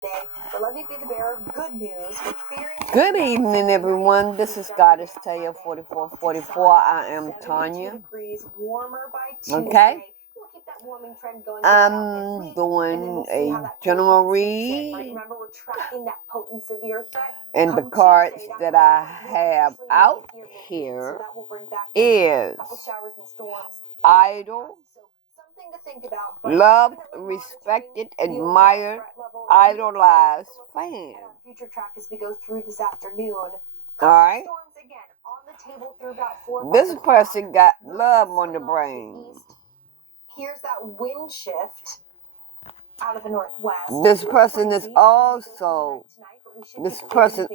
But let me be the bearer of good news. Good evening, everyone. This is Goddess Taya 4444. I am Tanya. Okay. I'm doing a general read. And the cards that I have out here is idol, loved, respected, admired, idolized fan. Future track as we go through this afternoon. All right. Storms again on the table through about 4. This person got love on the brain. Here's that wind shift out of the northwest. This person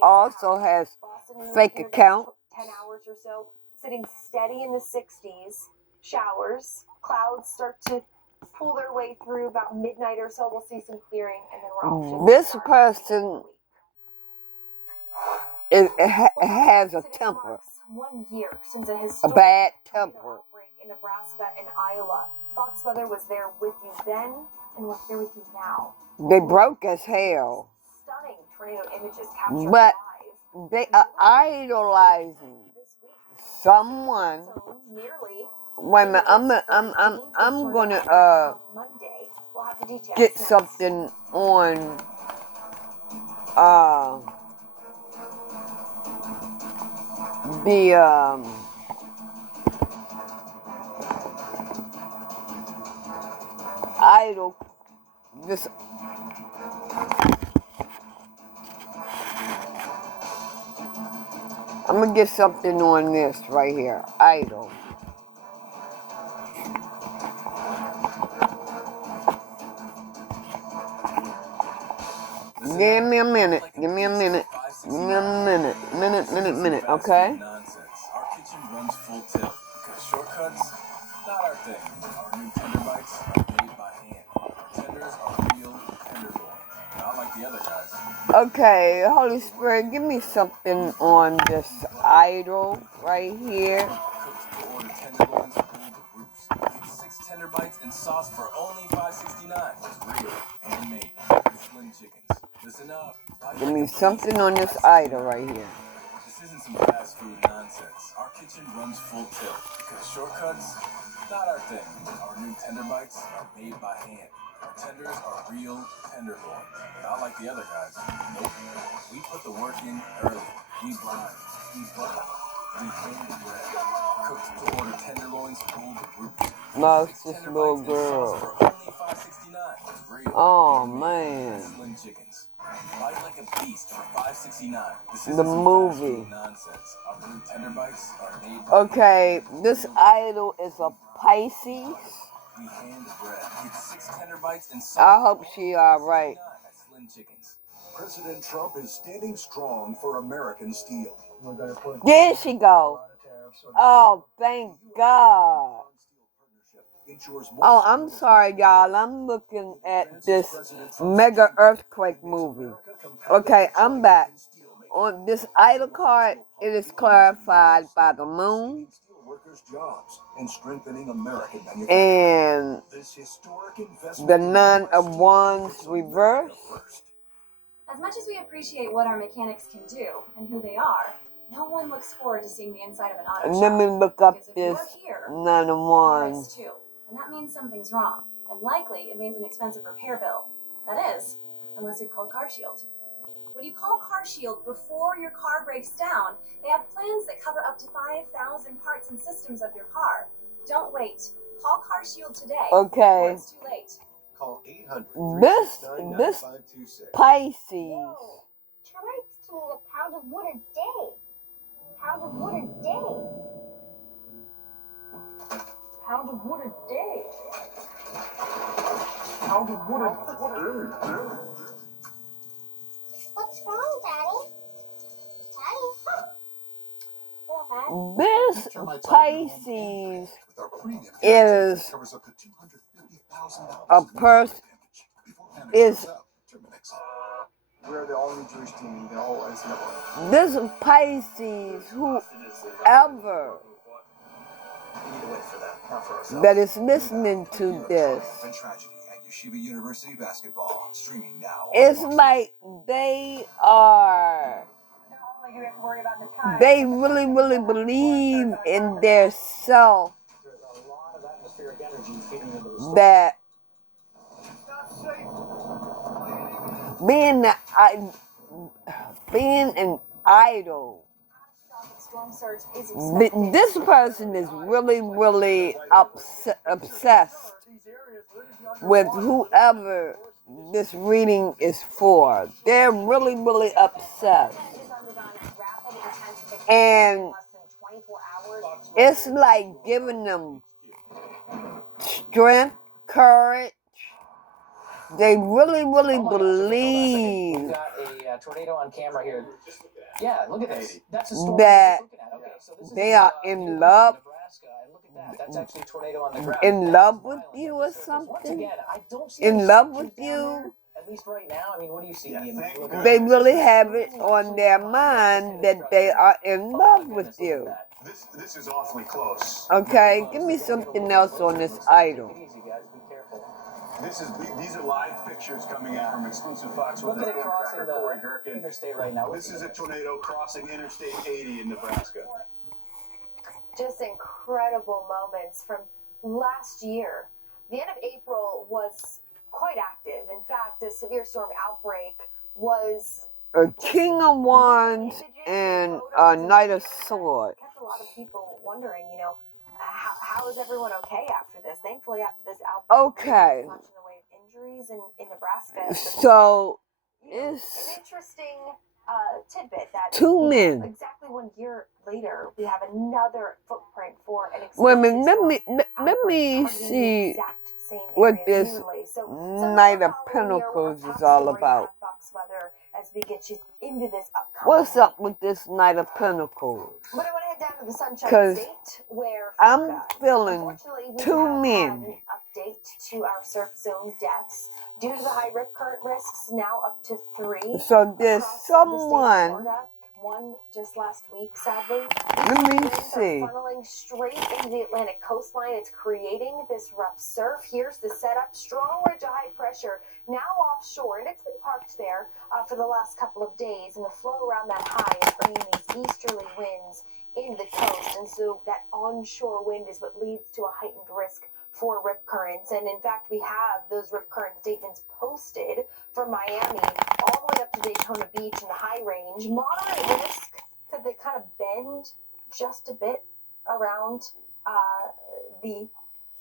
also has fake accounts. 10 hours or so, sitting steady in the 60s. Showers, clouds start to pull their way through about midnight or so. We'll see some clearing, and then we're off. This person has a temper. 1 year since a bad temper in Nebraska and Iowa. Fox weather was there with you then and was there with you now. They broke as hell. Stunning tornado images captured but live. They are idolizing someone. Wait a minute, I'm gonna get something on the idol. This I'm gonna get something on this right here. Idol. Give me a minute. Okay? Our kitchen runs full tilt because shortcuts, not our thing. Our new tender bites are made by hand. Our tenders are real tenderloin, not like the other guys. Okay, Holy Spirit, give me something on this idol right here. Order tenderloins pulled to roost. Get 6 tender bites and sauce for only $5.69. It's real, handmade. Slim chickens. Listen up. Give me something on this idol right here. This isn't some fast food nonsense. Our kitchen runs full tilt because shortcuts, not our thing. Our new tender bites are made by hand. Our tenders are real tenderloin, not like the other guys. Nope. We put the work in early. We brine, we butter, we hand bread. Cooked to order tenderloins pulled to roost. No, it's this little girl. For only $5.69. Real. Oh man. Slim chickens. Bite like a beast for $5.69. This The movie. Nonsense. Our new tender bites are made. Okay, this idol is a Pisces. We hand bread. Get 6 tender bites and I hope she alright. Slim chickens. President Trump is standing strong for American steel. There she go. Oh, thank God. Oh, I'm sorry, y'all. I'm looking at this mega earthquake movie. Okay, I'm back. On this idol card, it is clarified by the moon and the 9 of Wands reverse. As much as we appreciate what our mechanics can do and who they are, no one looks forward to seeing the inside of an auto shop. Let me look up Because if this you're here, 9 of Wands. too, and that means something's wrong, and likely it means an expensive repair bill. That is, unless you've called CarShield. When you call CarShield before your car breaks down, they have plans that cover up to 5,000 parts and systems of your car. Don't wait. Call CarShield today. Okay. Before it's too late. Call 800. This Pisces. Whoa. Termites can eat a pound of wood a day. Pound of wood a day. Pound of wood a day. Pound of wood a day. What's wrong, Daddy? Daddy? This Pisces is a person is We're the only Jewish team in the whole NCAA. this Pisces, whoever that is listening to this, Yeshiva University basketball, streaming now. It's like they are. Not only do we have to worry about the time, They really, really believe in their self There's a lot of atmospheric energy feeding into the storm. that being an idol. storm surge is expected. This person is really, really obsessed with whoever this reading is for. They're really, really obsessed. And it's like giving them strength, courage. They really, really believe. We've got a tornado on camera here. Yeah, look at this. That's a storm that we're looking at. Okay, so this they is are in love, Nebraska, and look at that. That's actually a tornado on the ground. in love with you or Once something. again, I don't see In any love structures with down you. there, at least right now. I mean, what do you see? They really have it on their mind that they are in love with you. This is awfully close. Okay, give me something else on this idol. Take it easy, guys. Be careful. These are live pictures coming in from exclusive Fox Look with at it crossing Corey the Gerken. interstate right now. This is a tornado crossing Interstate 80 in Nebraska. Just incredible moments from last year. The end of April was quite active. In fact, the severe storm outbreak was A King of Wands and a Knight of Swords. kept a lot of people wondering, how is everyone okay after this? Thankfully, after this outbreak, Okay. much in the way of injuries in Nebraska. So An it's interesting tidbit that two men. exactly 1 year later, we have another footprint for an Wait a explosive minute, storm let me outbreak targeting the see exact same what area this nearly. So Knight of following your Pentacles top is all story about. at Fox Weather as we get you into this upcoming What's up week. with this Knight of Pentacles? But I want to head down to the Sunshine 'Cause State where I'm Florida, feeling unfortunately, we two have men. had an update to our surf zone deaths due to the high rip current risks, now up to 3. So there's across the state of someone. Florida. One just last week, sadly. Let me Winds see. are funneling straight into the Atlantic coastline. It's creating this rough surf. Here's the setup. Strong ridge of high pressure now offshore, and it's been parked there for the last couple of days. And the flow around that high is bringing these easterly winds into the coast. And so that onshore wind is what leads to a heightened risk for rip currents. And in fact, we have those rip current statements posted from Miami all the way up to Daytona Beach in the high range. Moderate risk because they kind of bend just a bit around the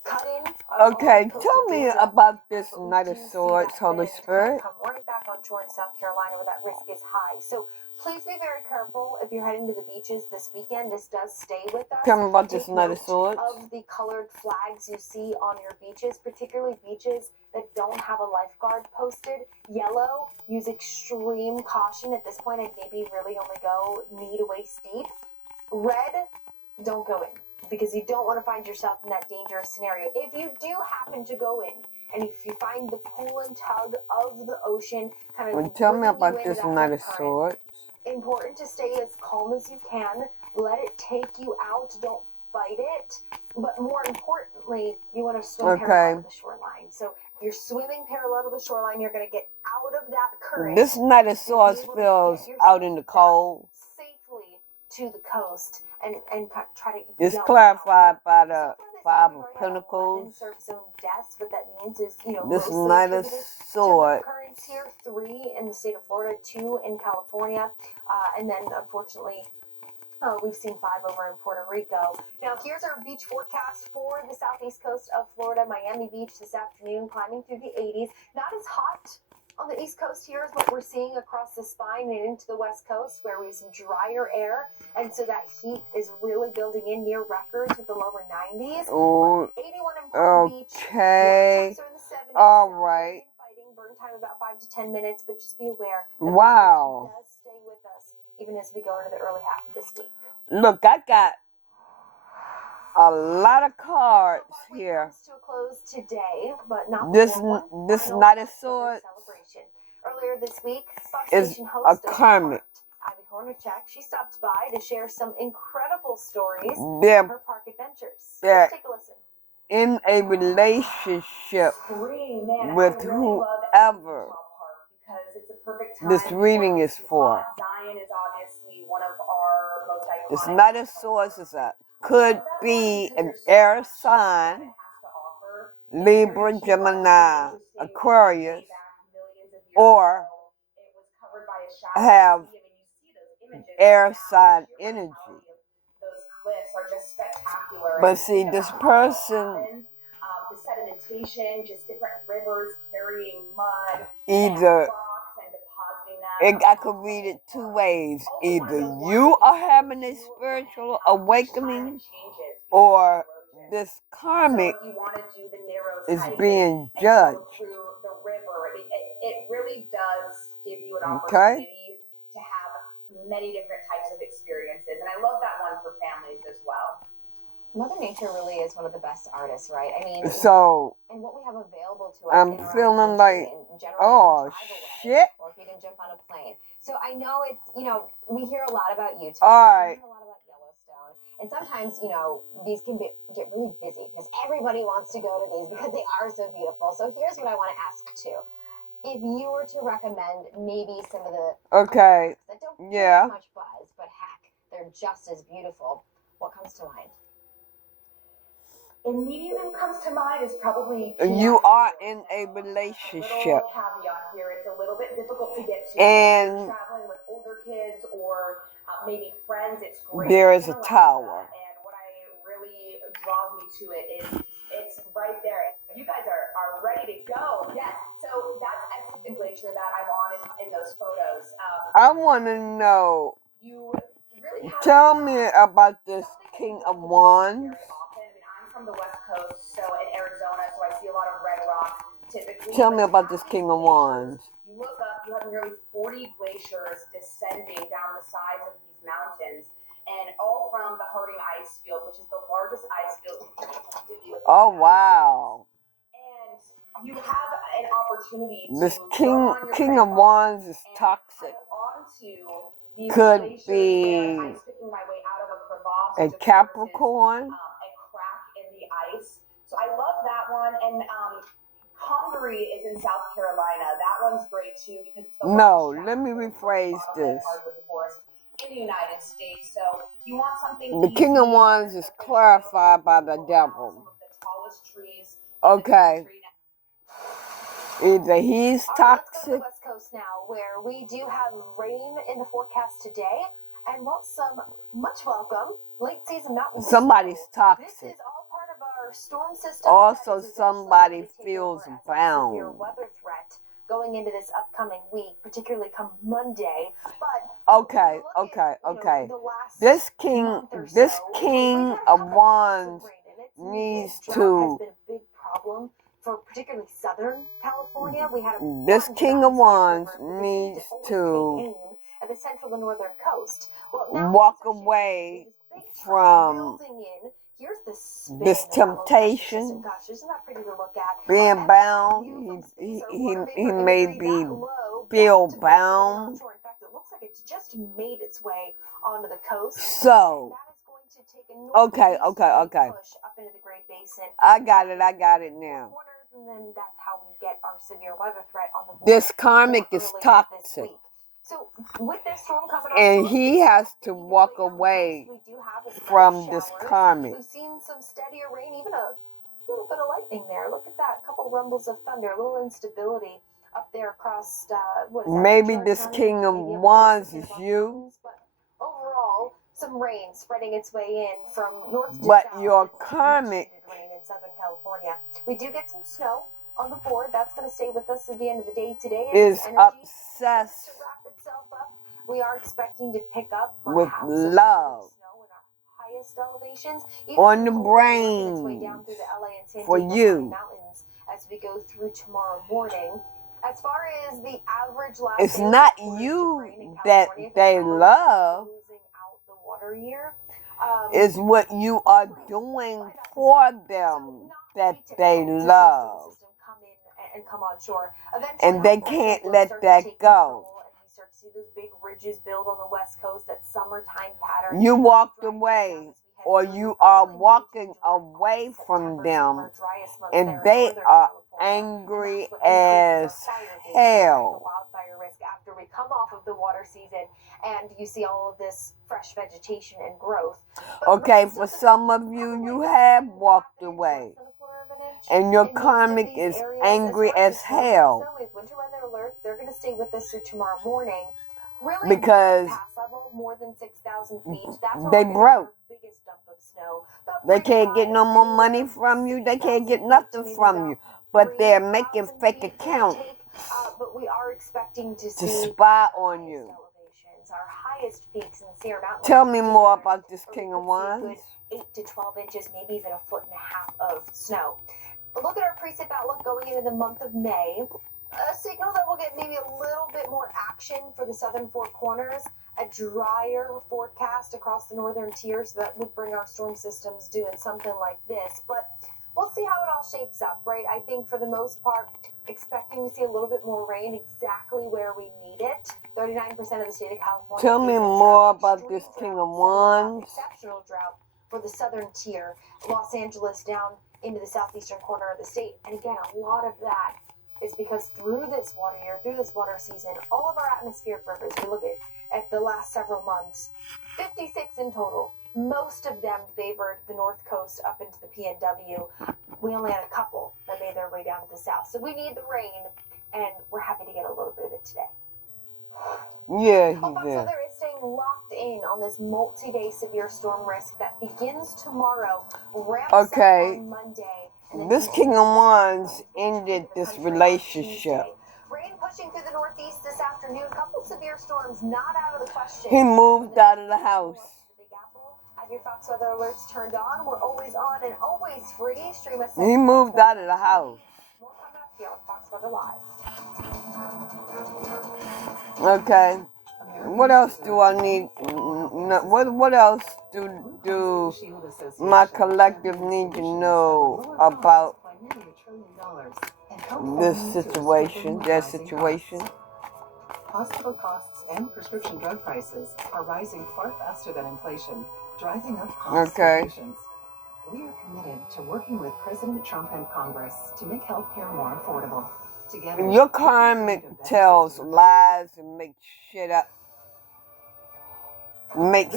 cut-in. Okay, tell me about this Knight of Swords, Holy Spirit. Come right back on shore in South Carolina where that risk is high. So please be very careful if you're heading to the beaches this weekend. This does stay with us. Tell me about this Take Knight of note Swords. of the colored flags you see on your beaches, particularly beaches that don't have a lifeguard posted. Yellow, use extreme caution. At this point, I'd maybe really only go knee to waist deep. Red, don't go in because you don't want to find yourself in that dangerous scenario. If you do happen to go in, and if you find the pull and tug of the ocean kind of Well, tell me bringing you about into this that Knight rip of current, Swords. important to stay as calm as you can. Let it take you out. Don't fight it. But more importantly, you want to swim parallel to the shoreline. So if you're swimming parallel to the shoreline, you're going to get out of that current. This Knight of Swords feels out in the cold. Safely to the coast and try to It's yell clarified out. by So the far this Five year, of we've already had 11 Pentacles. surf zone deaths. What that means is, This mostly Knight of attributed to rip Swords. currents here, 3 in the state of Florida, 2 in California, and then unfortunately we've seen 5 over in Puerto Rico. Now here's our beach forecast for the southeast coast of Florida. Miami Beach this afternoon, climbing through the 80s. Not as hot on the east coast here is what we're seeing across the spine and into the west coast where we have some drier air, and so that heat is really building in near records with the lower 90s. Oh, 81 in Palm Beach. okay. Temps are in the 70s. All Sounds right. like fighting. Burn time about 5 to 10 minutes, but just be aware that Wow. this does stay with us even as we go into the early half of this week. Look, I got a lot of cards Football week here. comes to a close today, but not This before one this final Knight of Fox Weather Swords celebration. Earlier this week, Fox is Station a host of karmic. Abby Hornacek, she stopped by to share some incredible stories They're of her park adventures. Yeah. Let's take a listen. in a relationship Spring, man, with I really love whoever Utah Park because it's a perfect time. this reading is for. Zion is obviously one of our most iconic. It's not a source, it's a could be an air sign, Libra, Gemini, Aquarius, or have air sign energy. Those cliffs are just spectacular. But see, this person, the sedimentation, just different rivers carrying mud, either, rocks and depositing them. I could read it two ways. Either you are having a spiritual awakening, or this karmic is being judged. Through the river, it really does give you an Okay. opportunity to have many different types of experiences, and I love that one for families as well. Mother Nature really is one of the best artists, right? I mean, so and what we have available to us I'm in our feeling own like, country, and generally oh you can drive away, shit. or if you can jump on a plane. So I know it's, you know, we hear a lot about Utah. All right. We hear a lot about Yellowstone. And sometimes, you know, these can get really busy because everybody wants to go to these because they are so beautiful. So here's what I want to ask too. If you were to recommend maybe some of the Okay. that don't Yeah. get much buzz, but heck, they're just as beautiful, what comes to mind? Immediately what comes to mind is probably You are in a relationship. Little caveat here, it's a little bit difficult to get to. And Traveling with older kids or maybe friends, it's great. there is a tower. And what I really draws me to it is it's right there. You guys are ready to go. Yes. So that's Exit Glacier that I'm on in those photos. I want to know. You really Tell me about this King of Wands. From the West Coast, so in Arizona, so I see a lot of red rock typically. Tell me about this King of Wands. You look up, you have nearly 40 glaciers descending down the sides of these mountains, and all from the Harding Ice Field, which is the largest ice field. Oh, wow. And you have an opportunity to this King of Wands is toxic. Could be a Capricorn. Ice. So I love that one, and Congaree is in South Carolina. That one's great too because it's the let me rephrase this. In the United States. So you want something. The King of Wands is clarified by the devil. Okay. Either he's toxic. Let's go to the West Coast now, where we do have rain in the forecast today, and much welcome late season mountain. Somebody's toxic. This is all part of our storm system. Also, somebody feels bound. Severe weather threat going into this upcoming week, particularly come Monday. But okay. This King of Wands needs to. Has been a big problem for particularly Southern California. We had this King of Wands needs to at the central and northern coast. Walk away from this temptation, gosh, isn't that pretty to look at? being bound. He may be feel bound. In fact, it looks like it's just made its way onto the coast. So, okay. Push up into the Great Basin. I got it now. And then that's how we get our severe weather threat on the this karmic is toxic. So with this storm coming on, and he has to walk away from this karmic. We've seen some steadier rain, even a little bit of lightning there. Look at that, a couple rumbles of thunder, a little instability up there across. Maybe this King of Wands is you. But overall, some rain spreading its way in from north to but south. Your karmic rain in Southern California. We do get some snow on the board. That's going to stay with us at the end of the day today. Is obsessed to wrap itself up. We are expecting to pick up with love snow in our highest elevations on the brain down through the LA and San for Diego you mountains as we go through tomorrow morning. As far as the average last it's not you that they love. The water year is what you are doing for them that they love. Come on shore. And they can't let that go. You start to see those big ridges build on the West Coast, that summertime pattern. You walked away or you are walking away from them, and they are angry as hell. Wildfire risk after we come off of the water season and you see all of this fresh vegetation and growth. Okay, for some of you, you have walked away, and your karmic is angry as hell. So we have winter weather alerts. They're going to stay with us through tomorrow morning. Really, because pass level more than 6,000 feet. That's they broke. The biggest dump of snow. They can't get no more money from you. They can't get nothing from you. But they're making fake accounts but we are expecting to spy on you. Our highest peaks in the Sierra Mountains. Tell me more about this King of Wands. 8 to 12 inches, maybe even 1.5 feet of snow. Look at our precip outlook going into the month of May. A signal that we'll get maybe a little bit more action for the southern four corners. A drier forecast across the northern tier, so that would bring our storm systems doing something like this. But we'll see how it all shapes up, right? I think for the most part, expecting to see a little bit more rain exactly where we need it. 39% of the state of California. Tell me more about this King of Wands. Exceptional drought for the southern tier. Los Angeles down into the southeastern corner of the state. And again, a lot of that is because through this water year, through this water season, all of our atmospheric rivers, we look at the last several months, 56 in total. Most of them favored the north coast up into the PNW. We only had a couple that made their way down to the south. So we need the rain, and we're happy to get a little bit of it today. Yeah, he Fox did. Weather is staying locked in on this multi-day severe storm risk that begins tomorrow, ramps up on Monday. And This King of Wands ended this relationship. Rain pushing through the northeast this afternoon. A couple severe storms not out of the question. He moved out of the house. Big Apple. Have your Fox Weather alerts turned on. We're always on and always free. Stream us. He moved out of the house. More coming up here on Fox Weather Live. Okay. What else do I need? What else do my collective need to know about this situation, their situation? Hospital costs and prescription drug prices are rising far faster than inflation, driving up costs for patients. We are committed to working with President Trump and Congress to make healthcare more affordable. Together, your karmic tells lies and makes shit up. Makes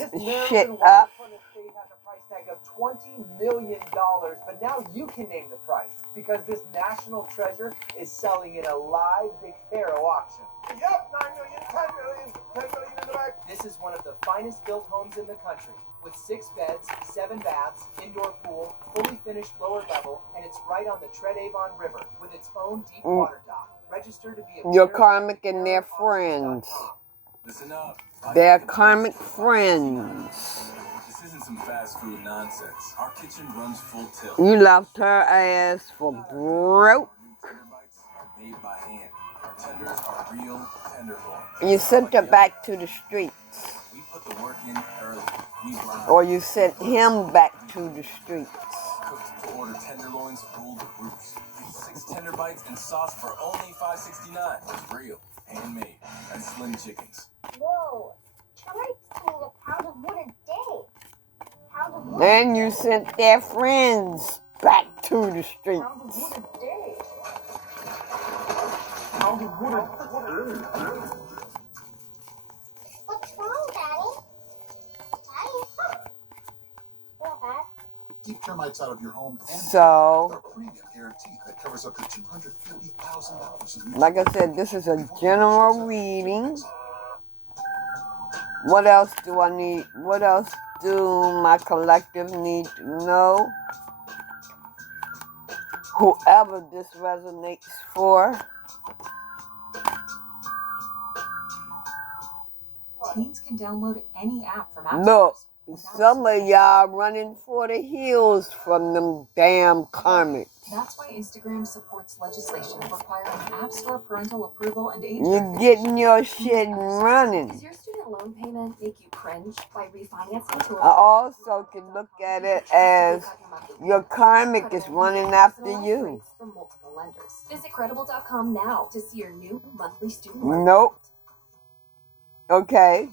shit up. Has a price tag of $20 million, but now you can name the price because this national treasure is selling in a live Big Pharaoh auction. Yep, 9 million, 10 million, 10 million in the back. This is one of the finest built homes in the country with 6 beds, 7 baths, indoor pool, fully finished lower level, and it's right on the Tread Avon River with its own deep water dock. Registered to be a your karmic and their friends. Listen up. They're karmic friends. This isn't some fast food nonsense. Our kitchen runs full tilt. You left her ass for broke. Our new tender bites are made by hand. Our tenders are real tenderloin. You sent her back to the streets. We put the work in early. We grind. Or you sent him back to the streets. Cooked to order tenderloins rule the roost. 6 tender bites and sauce for only $5.69. It's real, handmade, and slim chickens. Whoa, termites can eat a pound of wood a day. Pound of wood. Then you sent their friends back to the streets. Pound of wood a day. Pound of wood a day. What's wrong, Daddy? Daddy? What, Dad? Keep termites out of your home and So, our premium guarantee that covers up to $250,000. like I said, this is a general reading. What else do I need? What else do my collective need to know? Whoever this resonates for. teens can download any app from App Look, Stores. some of y'all running for the hills from them damn karmics. That's why Instagram supports legislation requiring App Store parental approval and age You're getting your shit running. Does your student loan payment make you cringe by refinancing to I also can look at it as your karmic is running after you. from multiple lenders. Visit credible.com now to see your new monthly student loan. Nope. Okay.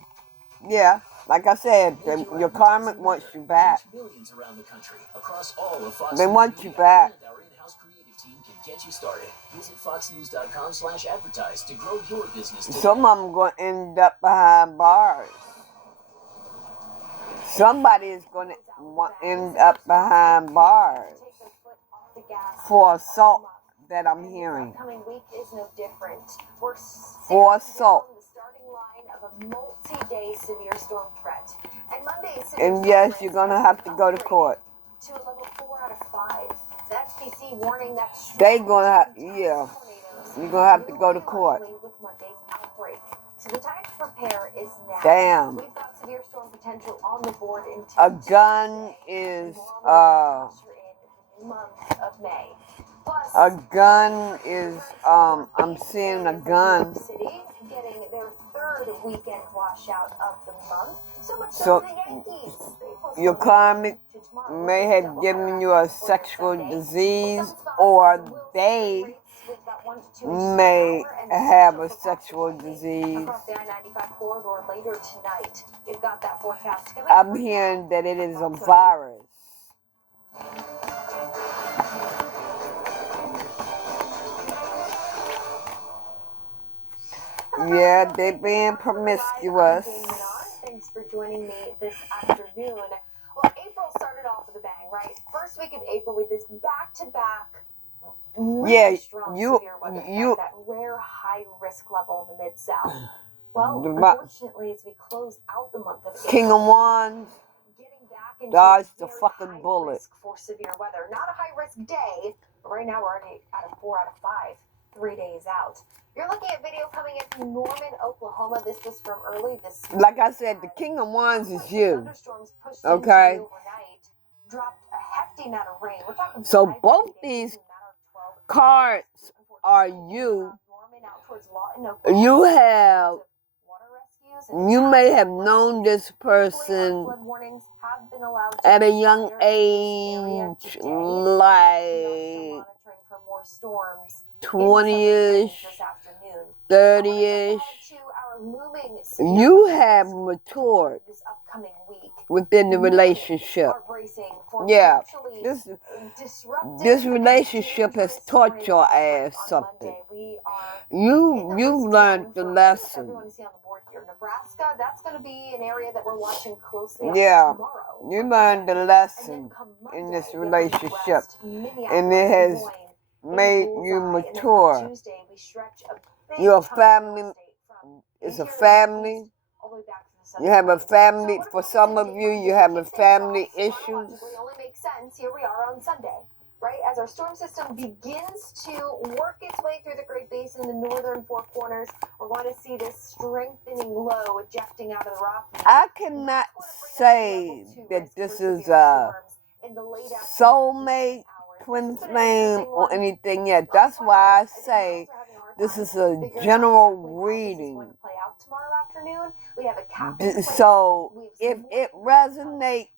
Yeah. Like I said, your karmic wants you back. Millions around the country, across all of Fox They News want you Media, back. and our in-house creative team can get you started. Visit foxnews.com/advertise to grow your business today. Some of them going to end up behind bars. Somebody is going to end up behind bars for assault that I'm hearing. Upcoming week is no different. We're For assault. the starting line of a multi-day severe storm threat. And Monday's And yes, you're going to have to go to court. To a level 4 out of 5. The FCC warning that They going to have, yeah, you're going to have to go to court. with Monday's outbreak. So the time to prepare is now. Damn. We've got severe storm potential on the board until A gun is, month of May. Plus, a gun is, I'm seeing a gun. City getting their third weekend washout of the month. So much So, the Yankees. your karmic may have given you a sexual disease, or they may have a sexual disease. Across the I-95 corridor later tonight. You've got that forecast coming. I'm hearing that it is a virus. Yeah, they being promiscuous. Thanks for joining me this afternoon. Well, April started off with a bang, right? First week of April with this back-to-back really strong severe weather, that rare high-risk level in the Mid-South. Well, unfortunately, as we close out the month of April, King of Wands, dodge the fucking bullet. For severe weather. Not a high-risk day, but right now we're already at a 4 out of 5, 3 days out. You're looking at video coming in from Norman, Oklahoma. This was from early this week. Like I said, the King of Wands is you. Thunderstorms pushed Okay? into overnight, dropped a hefty amount of rain. We're talking So 5 both days, these a matter of 12 cards are you. You have, you may have known this person at a young age, like 20-ish, 30-ish. You have matured within the relationship. Yeah, this relationship has taught your ass something. You've learned the lesson. Nebraska, that's going to be an area that we're watching closely tomorrow. You learned the lesson in this relationship, and it has made you mature. You're a family. It's a family. You have a family. For some of you, you have a family issues. It only makes sense. Here we are on Sunday, right? As our storm system begins to work its way through the Great Basin in the northern four corners, we're going to see this strengthening low ejecting out of the Rockies. I cannot say that this is a soulmate, twin flame, or anything yet. That's why I say this is a general reading. So if it resonates,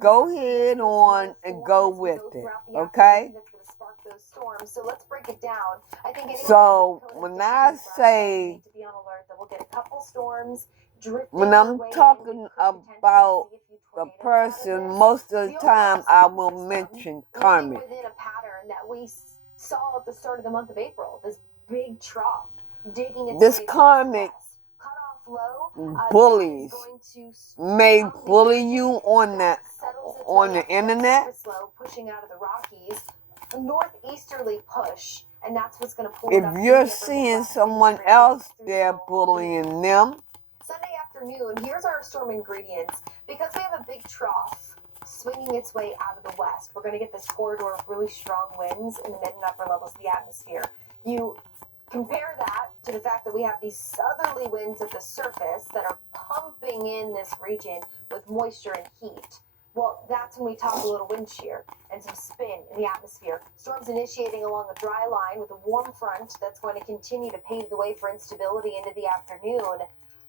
go ahead on and go with it, okay? So let's break it down. So when I say, when I'm talking about the person, most of the time I will mention karmic. Within a pattern that we saw at the start of the month of April, this big trough digging its this way karmic bullies may bully you on the internet. Pushing out of the Rockies, a northeasterly push, and that's what's going to pull. If you're seeing someone else, they're bullying them. Sunday afternoon, here's our storm ingredients. Because we have a big trough swinging its way out of the west, we're going to get this corridor of really strong winds in the mid and upper levels of the atmosphere. You compare that to the fact that we have these southerly winds at the surface that are pumping in this region with moisture and heat. Well, that's when we talk a little wind shear and some spin in the atmosphere. Storms initiating along a dry line with a warm front that's going to continue to pave the way for instability into the afternoon.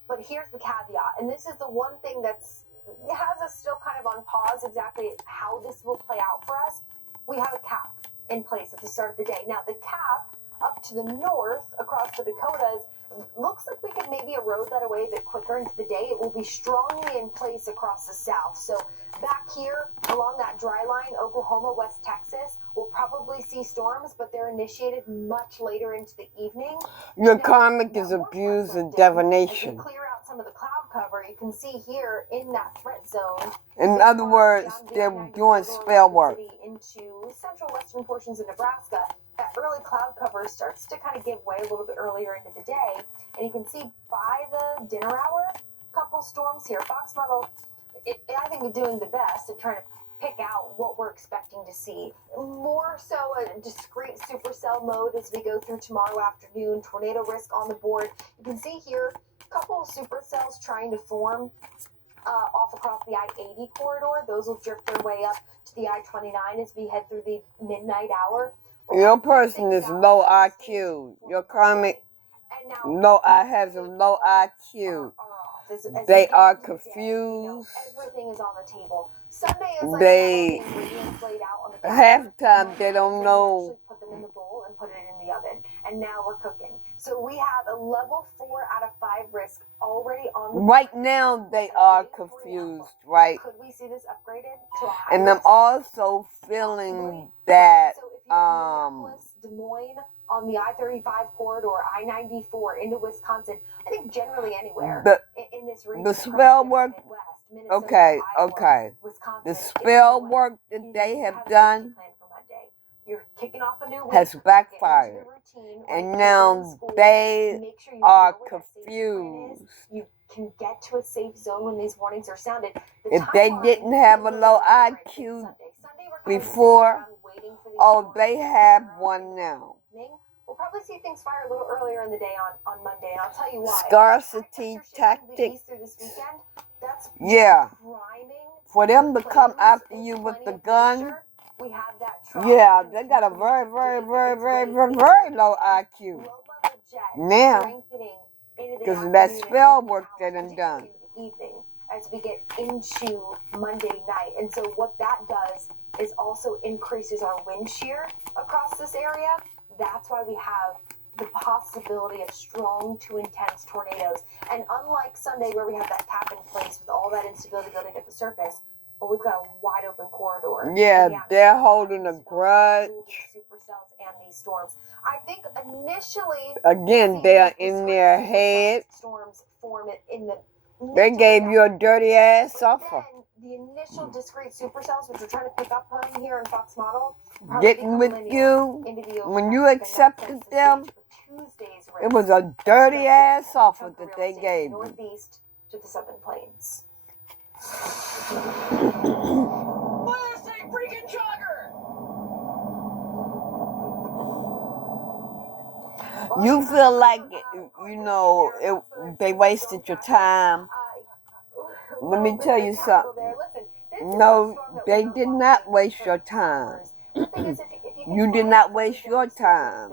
But here's the caveat, and this is the one thing that's has us still kind of on pause exactly how this will play out for us. We have a cap in place at the start of the day. Now, the cap up to the north across the Dakotas, looks like we could maybe erode that away a bit quicker into the day. It will be strongly in place across the south. So back here along that dry line, Oklahoma, West Texas, we'll probably see storms, but they're initiated much later into the evening. Your karmic is abuse and divination. As we clear out some of the cloud cover, you can see here in that threat zone. In other words, they're doing spell work. Into central western portions of Nebraska, that early cloud cover starts to kind of give way a little bit earlier into the day. And you can see by the dinner hour, a couple storms here. Fox model, I think, is doing the best at trying to pick out what we're expecting to see. More so a discrete supercell mode as we go through tomorrow afternoon. Tornado risk on the board. You can see here a couple of supercells trying to form off across the I-80 corridor. Those will drift their way up to the I-29 as we head through the midnight hour. Your person is low IQ. Your karmic has a low IQ. They are confused. Everything is on the table. Sunday is They laid out on the half the time they don't know. Put them in the bowl and put it in the oven, and now we're cooking. So we have a level 4 out of 5 risk already on the right now. They are confused, right? Could we see this upgraded to a high and I'm risk? also feeling that So if you're in Minneapolis, Des Moines, on the I-35 corridor, I-94 into Wisconsin, I think generally anywhere in this region. The spell work. Midwest, Minnesota, Okay, Iowa, okay. Wisconsin, The spell work that they have done you're kicking off a new week, has backfired, get into the routine, and right, now kids in school, they make sure you are know where that safe zone is. confused. You can get to a safe zone when these warnings are sounded. The If they timeline didn't have a is low different than IQ Sunday. Sunday we're kind of before, sitting around waiting for these oh, storms they to have turn around one in the now. evening. We'll probably see things fire a little earlier in the day on Monday, and I'll tell you why. Scarcity tactic. Yeah. For them to come after you with the gun. Yeah, they got a very, very, very, very, very, very low IQ. Now, because of that spell work they done done. As we get into Monday night. And so what that does is also increases our wind shear across this area. That's why we have the possibility of strong to intense tornadoes. And unlike Sunday where we have that cap in place with all that instability building at the surface, well, we've got a wide open corridor. Yeah, they're holding a grudge. Supercells and these storms. I think initially, again, they're in their head. Storms form it in the. They gave you a dirty ass offer. The initial discrete supercells, which we're trying to pick up on here in Fox model, getting with you when you accepted them. It was a dirty ass offer that they gave you. Northeast to the Southern Plains. Last a freaking jogger! You feel like, they wasted your time. Let me tell you something. No, they did not waste your time. You did not waste your time.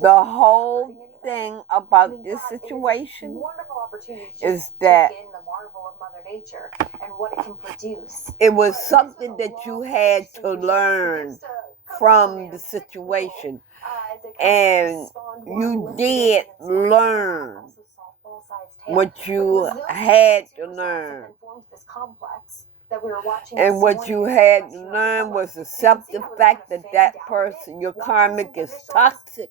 The whole thing about this situation is that it was something that you had to learn from the situation. And you did learn what you had to learn. And what you had to learn was accept the fact that that person, your karmic, is toxic.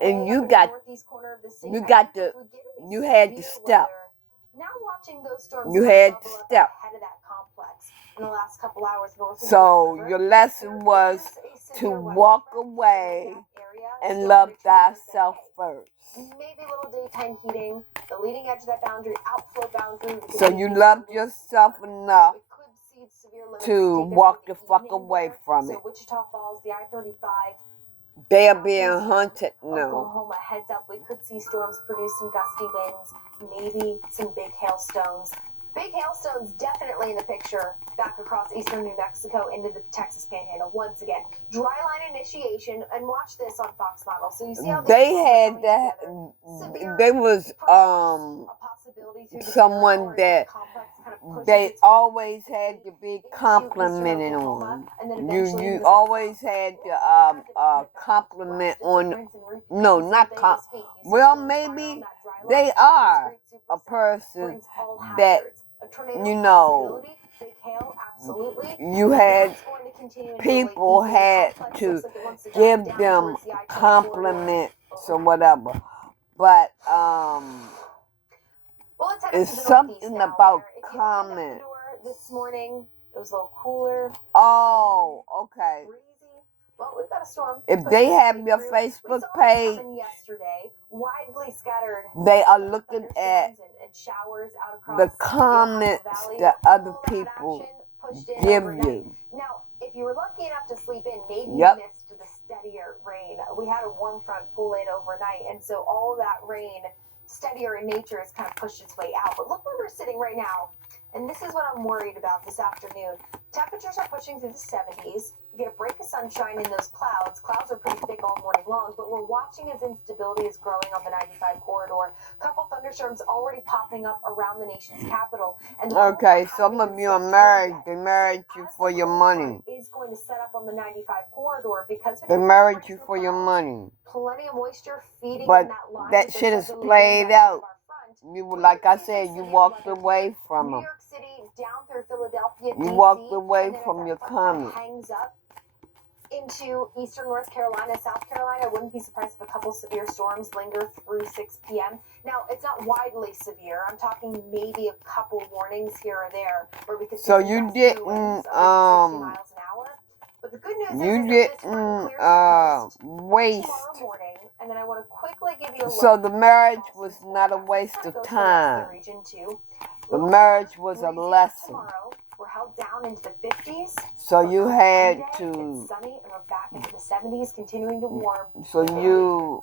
And you had to step. You had to step. So your lesson was to walk away and love thyself first. Maybe a little daytime heating, the leading edge of that boundary, outflow boundary. So you loved yourself enough to walk the fuck away from it. So Wichita Falls, the I-35. They are being hunted now. Oklahoma, heads up, we could see storms produce some gusty winds, maybe some big hailstones. Big hailstones definitely in the picture back across eastern New Mexico into the Texas Panhandle. Once again, dry line initiation, and watch this on Fox model. So you see how they had that. There was someone that pushes they its always had to be into complimented eastern Oklahoma, on. and then eventually You into always had to compliment on. No, not well, maybe they are a person that, you know, you had people had to give them compliments or whatever. But well, let's head up it's to the something Northeast now, about where if you opened up the comment. door this morning, it was a little cooler. Oh, okay. Breezy. Well, we've got a storm. If they have your Facebook page, yesterday, widely scattered. they are looking at and showers out across the comments that other All that people action pushed in give overnight. you. Now, if you were lucky enough to sleep in, maybe Yep. you missed the steadier rain. We had a warm front pull in overnight, and so all that rain, steadier in nature, has kind of pushed its way out. But look where we're sitting right now. And this is what I'm worried about this afternoon. Temperatures are pushing through the 70s. You get a break of sunshine in those clouds. Clouds are pretty thick all morning long, but we're watching as instability is growing on the 95 corridor. A couple thunderstorms already popping up around the nation's capital. And okay, some of you are married. They married you for your money. Is going to set up on the 95 corridor because they married you for your money. Plenty of moisture feeding but in that line. That shit is played out. You, like I said, you walked away from them. New York City down through Philadelphia, You DC, walked away and then from as your that front comment. hangs up into eastern North Carolina, South Carolina. I wouldn't be surprised if a couple severe storms linger through 6 p.m. Now, it's not widely severe. I'm talking maybe a couple warnings here or there where we could see so some you gusty didn't winds of 60 miles an hour. But the good news you is that this front clears the coast waste. tomorrow morning, and then I want to quickly give you a So look the marriage at was Boston's not a forecast. waste This of kind goes for the rest of time. the region, too. The Low marriage clouds, was a breezy lesson. tomorrow. We're held down into the 50s. So But you come had Monday, to. It's sunny, and we're back into the 70s, continuing to warm. So you.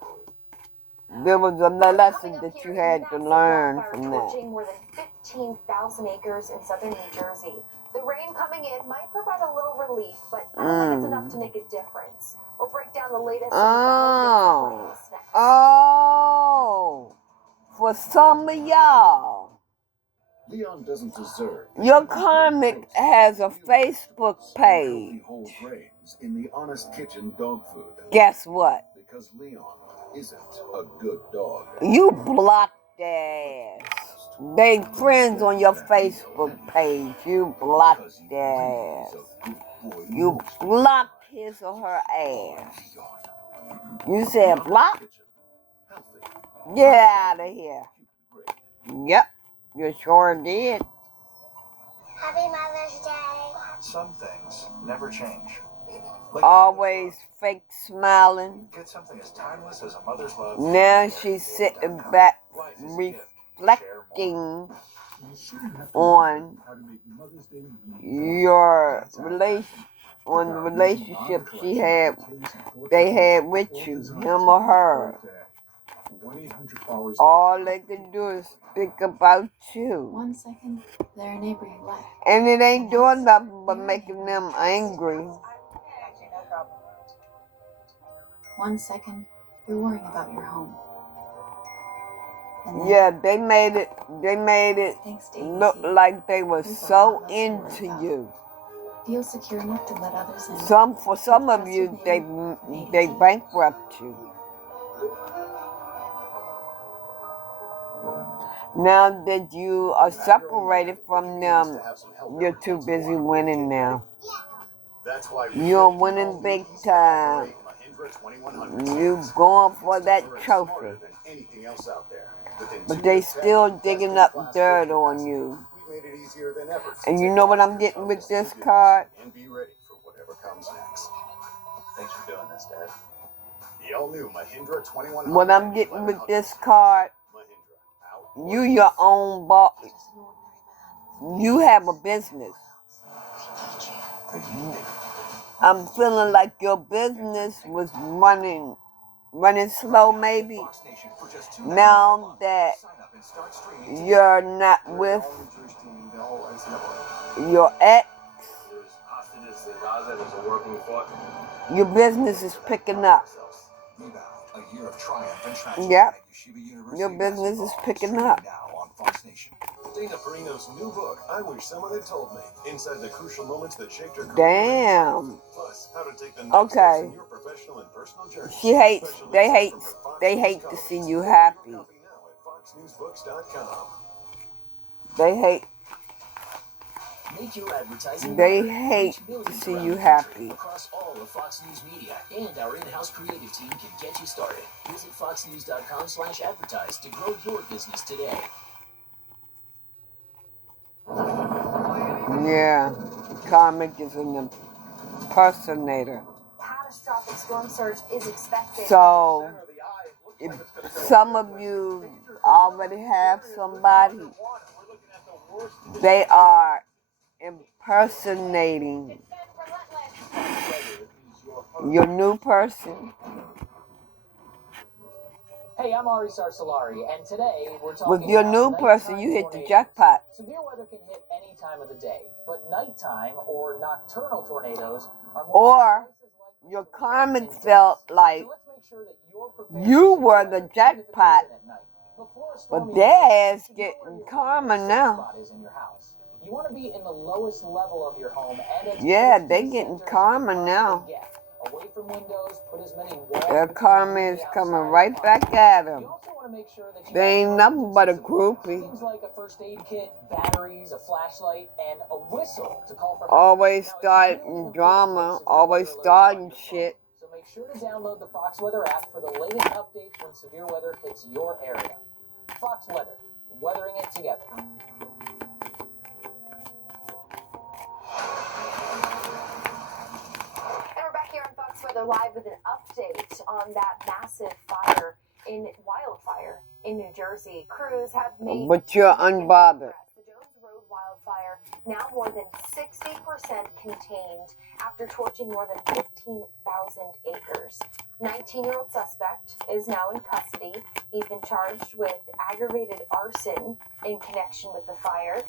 There was a lesson that you had to learn from that. Torching more than 15,000 acres in southern New Jersey. The rain coming in might provide a little relief, but I don't think it's enough to make a difference. We'll break down the latest on the battle against the flames next. Oh, for some of y'all, Leon doesn't deserve. your comic has a Facebook page. Whole grains in the Honest Kitchen dog food. Guess what? Because Leon isn't a good dog. You blocked their ass. They friends on your Facebook page. You blocked their ass. You blocked his or her ass. You said block? Get out of here. Yep, you sure did. Happy Mother's Day. Some things never change. Always fake smiling. Get something as timeless as a mother's love. Now she's sitting back reflecting on your on the relationship they had with you, him or her. All they can do is think about you. 1 second, they're a neighbor you like. And it ain't doing nothing but making them angry. 1 second, you're worrying about your home. And then, Yeah, they made it thanks to look ADT, like they were there's a so lot less to worry into about. you. Feel secure enough to let others in. For some of you, they bankrupt you. Now that you are separated from them, you're too busy winning now. You're winning big time. You going for that trophy. But they still digging up dirt on you. And you know what I'm getting with this card? Thanks for doing this, Dad. The all-new Mahindra 2100. What I'm getting with this card, you your own boss. You have a business. I'm feeling like your business was running slow maybe. Now that you're not with your ex, your business is picking up. Yep. Your business is picking up. Dana Perino's new book, I Wish Someone Had Told Me. Inside the crucial moments that shaped her career. Damn. Plus, how to take the next steps in your professional and personal journey. They hate to see you happy. They hate Make your advertising They matter. hate Reach to millions see around you the happy. country across all of Fox News Media, and our in-house creative team can get you started. Visit foxnews.com/advertise to grow your business today. Yeah, Comic is an impersonator. Catastrophic storm surge is expected. So, if some of you already have somebody, they are impersonating your new person. Hey, I'm Ari Sarsalari, and today we're talking With your about new person, you hit the jackpot. Severe weather can hit any time of the day, but nighttime or nocturnal tornadoes are more Or your karmic felt like you were the jackpot, but their ass getting karma now. You want to be in the lowest level of your home and Yeah, they getting karma now. Away from windows, put as many Their karma is coming right back at them. They ain't nothing but a groupie. Things like a first aid kit, batteries, a flashlight, and a whistle to call for help. Always starting drama, always starting shit. So make sure to download the Fox Weather app for the latest updates when severe weather hits your area. Fox Weather, weathering it together. Here on Fox Weather Live with an update on that massive wildfire in New Jersey. Crews have made... But you're unbothered. The Jones Road wildfire now more than 60% contained after torching more than 15,000 acres. 19-year-old suspect is now in custody. He's been charged with aggravated arson in connection with the fire.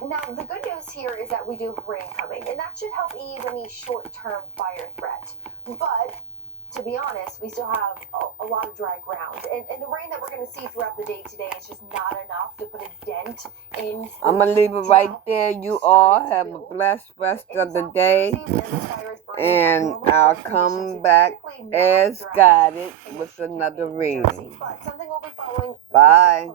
Now, the good news here is that we do have rain coming, and that should help ease any short-term fire threat. But, to be honest, we still have a lot of dry ground. And the rain that we're going to see throughout the day today is just not enough to put a dent in... I'm going to leave it right there. You all have a blessed rest of the day. And I'll come back as guided with another reading. Bye.